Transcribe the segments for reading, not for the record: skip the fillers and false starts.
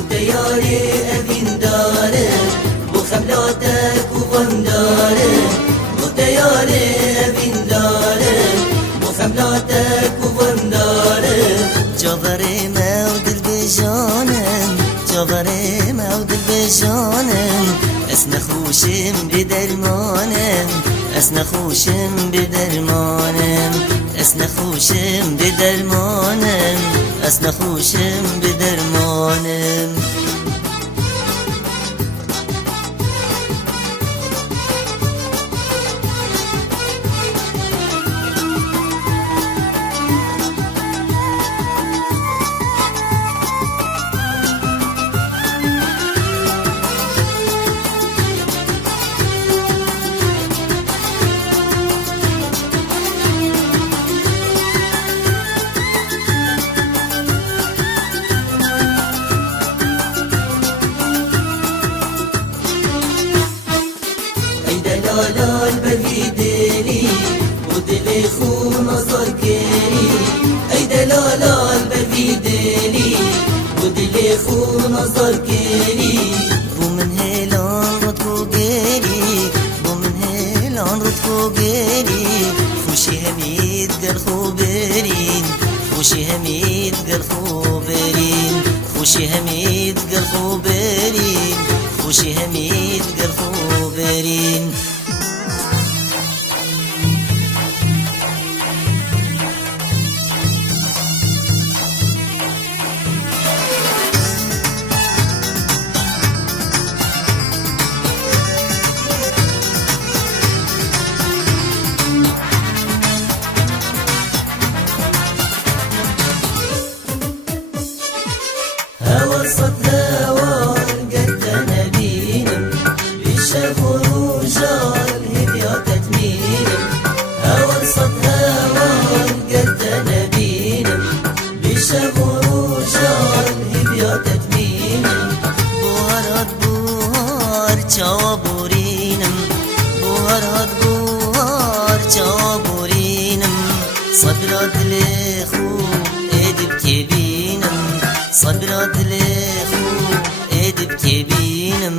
دیاری اوین داره بو خملاتک و غم داره بو دیاری اوین داره بو خملاتک و غم داره جاوری مودل بجانم جاوری مودل بجانم اس نخوشم بدرمانم اس نخوشم بدرمانم اس نخوشم بدرمانم اس نخوشم بدرمانم لالال بفیدلی و دل خو نظر کری ای دلالال بفیدلی و دل خو نظر کری بو من هیلان رد کو گری بو من هیلان رد کو گری خوشی همید گل خو برین خوشی همید گل خو برین خوشی همید گل خو برین خوشی همید گل خو برین هوا صد هوا قد نبينم بشاف ورجال هديا تتمينم هوا صد هوا قد نبينم بشاف ورجال هديا تتمينم بوهرات بوهر چابورینم بوهرات بوهر چابورینم صبر دل خوب ادب کبینم صبر دل خوب ادب کبینم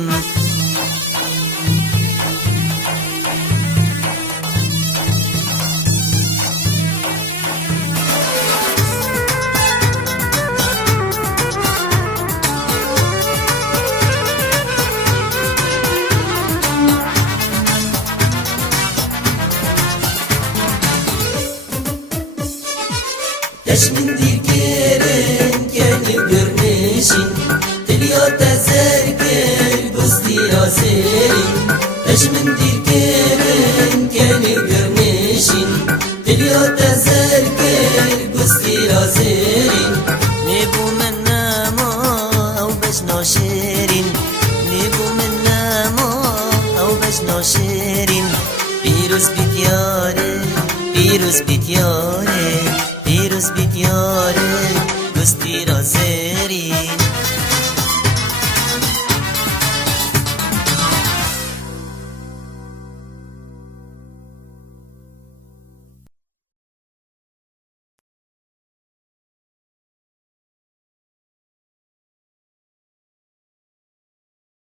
Yaş mindir keren gelip görmeşin Dilya tezerker dostira serin Yaş mindir keren gelip görmeşin Dilya tezerker dostira serin نبو من نما او بش ناشرین نبو من نما او بش ناشرین پیروز بیتیاره پیروز بیتیاره پیروز بیتیاره گستی را زری